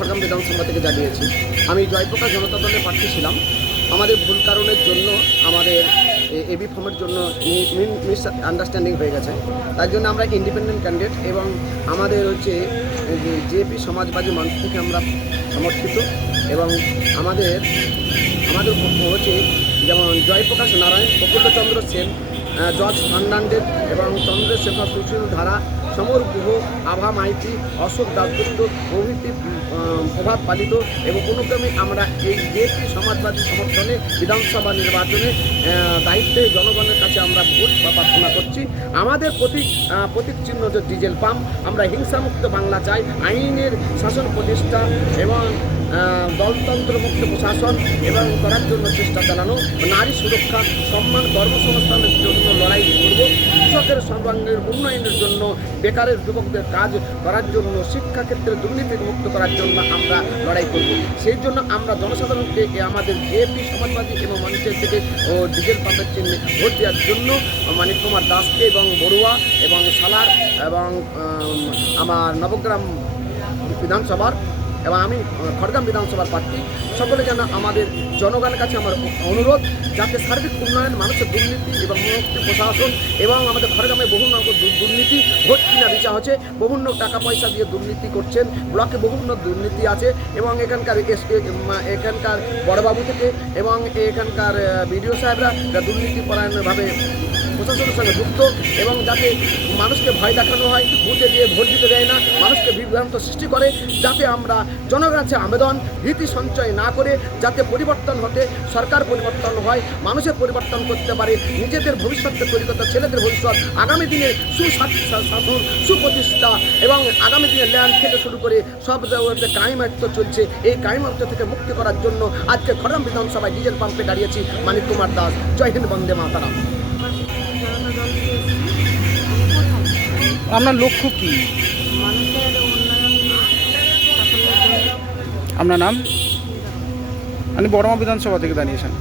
খড়গ্রাম বিধানসভা থেকে দাঁড়িয়েছি। আমি জয়প্রকাশ জনতা দলের প্রার্থী ছিলাম। আমাদের ভুল কারণের জন্য আমাদের এবি ফর্মের জন্য মিস আন্ডারস্ট্যান্ডিং হয়ে গেছে। তার জন্য আমরা ইন্ডিপেন্ডেন্ট ক্যান্ডিডেট এবং আমাদের হচ্ছে জেপি সমাজবাদী মঞ্চ থেকে আমরা সমর্থিত এবং আমাদের হচ্ছে যেমন জয়প্রকাশ নারায়ণ, প্রফুল্লচন্দ্র সেন, জর্জ ফার্নান্ডেজ এবং চন্দ্রশেখর সুশীল ধারা, সমর গুহ, আভা মাইতি, অশোক দাসগুপ্ত প্রভৃতি প্রভাব পালিত এবং কোনোক্রমে আমরা এই জেপি সমাজবাদী সমর্থনে বিধানসভা নির্বাচনে দায়িত্বে জনগণের কাছে আমরা ভোট বা প্রার্থনা করছি। আমাদের প্রতীক চিহ্ন যে ডিজেল পাম্প। আমরা হিংসামুক্ত বাংলা চাই, আইনের শাসন প্রতিষ্ঠা এবং দলতন্ত্রমুক্ত প্রশাসন এবং করার জন্য চেষ্টা চালানো, নারী সুরক্ষা, সম্মান, কর্মসংস্থানের জন্য লড়াই করব, কৃষকের সর্বাঙ্গীন উন্নয়নের জন্য, বেকারের যুবকদের কাজ করার জন্য, শিক্ষাক্ষেত্রে দুর্নীতি মুক্ত করার জন্য আমরা লড়াই করব। সেই জন্য আমরা জনসাধারণকে আমাদের জেপি সমাজবাদী এবং মঞ্চের থেকে ও ডিজেল পাম্পের চিহ্নে ভোট দেওয়ার জন্য মানিক কুমার দাসকে এবং বড়ুয়া এবং সালার এবং আমার নবগ্রাম বিধানসভার এবং আমি খড়গ্রাম বিধানসভার প্রার্থী। সকলে যেন আমাদের জনগণের কাছে আমার অনুরোধ, যাতে সার্বিক উন্নয়ন, মানুষের দুর্নীতি এবং মুক্তি প্রশাসন এবং আমাদের খড়গ্রামে বিভিন্ন দুর্নীতি, ভোট কিনা বিচার হচ্ছে, বিভিন্ন টাকা পয়সা দিয়ে দুর্নীতি করছেন, ব্লকে বিভিন্ন দুর্নীতি আছে এবং এখানকার বড়বাবু থেকে এবং এখানকার বিডিও সাহেবরা দুর্নীতি পরায়ণভাবে প্রশাসনের সঙ্গে যুক্ত এবং যাতে মানুষকে ভয় দেখানো হয়, বুথে দিয়ে ভোট দিতে দেয় না, মানুষকে বিভ্রান্ত সৃষ্টি করে, যাতে আমরা জনগণের কাছে আবেদন ভীতি সঞ্চয় না করে যাতে পরিবর্তন হতে সরকার পরিবর্তন হয়, মানুষের পরিবর্তন করতে পারে, নিজেদের ভবিষ্যৎকে তৈরি করতে, ছেলেদের ভবিষ্যৎ, আগামী দিনে সুশাসন, সুপ্রতিষ্ঠা এবং আগামী দিনে ল্যান্ড থেকে শুরু করে সব জায়গাতে ক্রাইমুক্ত চলছে। এই ক্রাইমুক্ত থেকে মুক্তি করার জন্য আজকে খড়গ্রাম বিধানসভায় ডিজেল পাম্পে দাঁড়িয়েছি। মানিক কুমার দাস। জয় হিন্দ, বন্দে মাতরম। আপনার লক্ষ্য কি? মানুষের উন্নয়ন সাফল্যের জন্য। আপনার নাম? আপনি বড়মা বিধানসভা থেকে দাঁড়িয়েছেন।